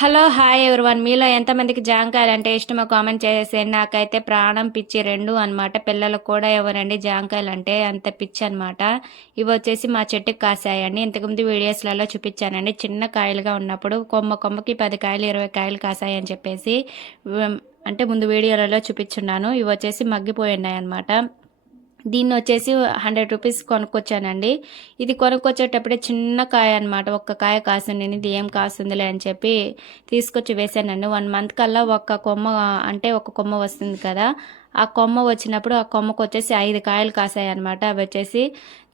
Hello hi everyone మీలో ఎంతమందికి జాంకాయలు అంటే ఇష్టమో కామెంట్ చేసేయండి. నాకైతే ప్రాణం పిచ్చి రెండు అనమాట. పిల్లలకు కూడా ఎవరండి జాంకాయలు అంటే అంత పిచ్చి అనమాట. ఇవి వచ్చేసి మా చెట్టుకి కాసాయండి. ఇంతకుముందు వీడియోస్లలో చూపించానండి. చిన్న కాయలుగా ఉన్నప్పుడు కొమ్మకి 10 కాయలు 20 కాయలు కాసాయని చెప్పేసి అంటే ముందు వీడియోలలో చూపించున్నాను. ఇవి వచ్చేసి మగ్గిపోయి ఉన్నాయి అనమాట. దీన్ని వచ్చేసి 100 రూపీస్ కొనుక్కొచ్చానండి. ఇది కొనుక్కొచ్చేటప్పుడే చిన్న కాయ అనమాట. ఒక్క కాయ కాసింది. ఇది ఏం కాస్తుందిలే అని చెప్పి తీసుకొచ్చి వేసానండి. 1 మంత్ కల్లా ఒక్క కొమ్మ అంటే ఒక కొమ్మ వస్తుంది కదా, ఆ కొమ్మ వచ్చినప్పుడు ఆ కొమ్మకు వచ్చేసి 5 కాయలు కాసాయి అనమాట. అవి వచ్చేసి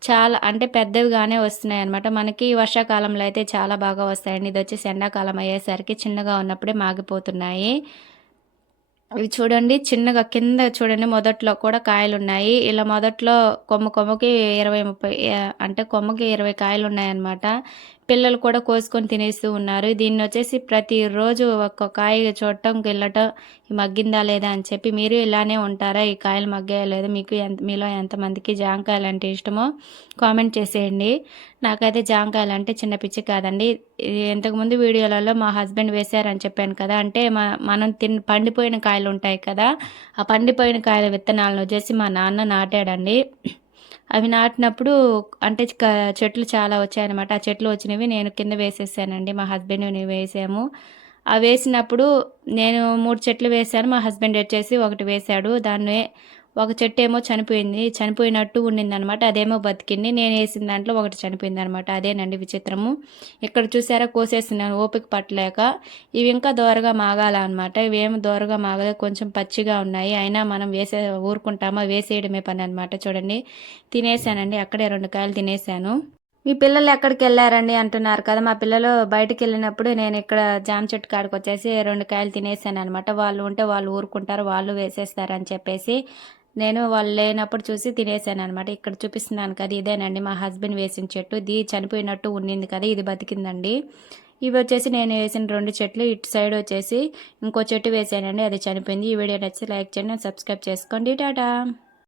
చాలా అంటే పెద్దవిగానే వస్తున్నాయి అనమాట. మనకి వర్షాకాలంలో అయితే చాలా బాగా వస్తాయండి. ఇది వచ్చేసి ఎండాకాలం అయ్యేసరికి చిన్నగా ఉన్నప్పుడే మాగిపోతున్నాయి. ఇవి చూడండి చిన్నగా కింద చూడండి మొదట్లో కూడా కాయలున్నాయి. ఇలా మొదట్లో కొమ్మకి 20, 30 అంటే కొమ్మకి 20 కాయలు ఉన్నాయన్నమాట. పిల్లలు కూడా కోసుకొని తినేస్తూ ఉన్నారు. దీన్ని వచ్చేసి ప్రతిరోజు ఒక్క కాయ చూడటం వెళ్ళటం మగ్గిందా లేదా అని చెప్పి మీరు ఇలానే ఉంటారా? ఈ కాయలు మగ్గాయా లేదా? మీకు మీలో ఎంతమందికి జాంకాయలు అంటే ఇష్టమో కామెంట్ చేసేయండి. నాకైతే జాంకాయలు అంటే చిన్న పిచ్చి కాదండి. ఇంతకుముందు వీడియోలలో మా హస్బెండ్ వేశారని చెప్పాను కదా, అంటే మనం పండిపోయిన కాయలు ఉంటాయి కదా, ఆ పండిపోయిన కాయల విత్తనాలను వచ్చేసి మా నాన్న నాటాడండి. అవి నాటినప్పుడు అంటే చెట్లు చాలా వచ్చాయన్నమాట. ఆ చెట్లు వచ్చినవి నేను కింద వేసేసానండి. మా హస్బెండ్ వేసాము. ఆ వేసినప్పుడు నేను 3 చెట్లు వేశాను. మా హస్బెండ్ వచ్చేసి ఒకటి వేశాడు. దాన్ని ఒక చెట్టు ఏమో చనిపోయినట్టు ఉండిందనమాట. అదేమో బతికింది. నేను వేసిన దాంట్లో ఒకటి చనిపోయిందనమాట. అదేనండి విచిత్రము. ఇక్కడ చూసారా కోసేస్తున్నాను ఓపిక పట్టలేక. ఇవి ఇంకా దోరగా మాగాల అనమాట. ఇవేమో దోరగా మాగలేదు, కొంచెం పచ్చిగా ఉన్నాయి. అయినా మనం ఊరుకుంటామా, వేసేయడమే పని అనమాట. చూడండి తినేసానండి. అక్కడే 2 కాయలు తినేసాను. మీ పిల్లలు ఎక్కడికి వెళ్ళారండి అంటున్నారు కదా. మా పిల్లలు బయటికి వెళ్ళినప్పుడు నేను ఇక్కడ జామ చెట్టు కాడికి వచ్చేసి 2 కాయలు తినేసాను అనమాట. వాళ్ళు ఉంటే వాళ్ళు ఊరుకుంటారు, వాళ్ళు వేసేస్తారని చెప్పేసి నేను వాళ్ళు లేనప్పుడు చూసి తినేసాను అనమాట. ఇక్కడ చూపిస్తున్నాను కదా, ఇదేనండి మా హస్బెండ్ వేసిన చెట్టు. ఇది చనిపోయినట్టు ఉండింది కదా, ఇది బతికిందండి. ఇవి వచ్చేసి నేను వేసిన 2 చెట్లు. ఇటు సైడ్ వచ్చేసి ఇంకో చెట్టు వేసానండి, అది చనిపోయింది. ఈ వీడియో నచ్చితే లైక్ చేయండి, సబ్స్క్రైబ్ చేసుకోండి. టాటా.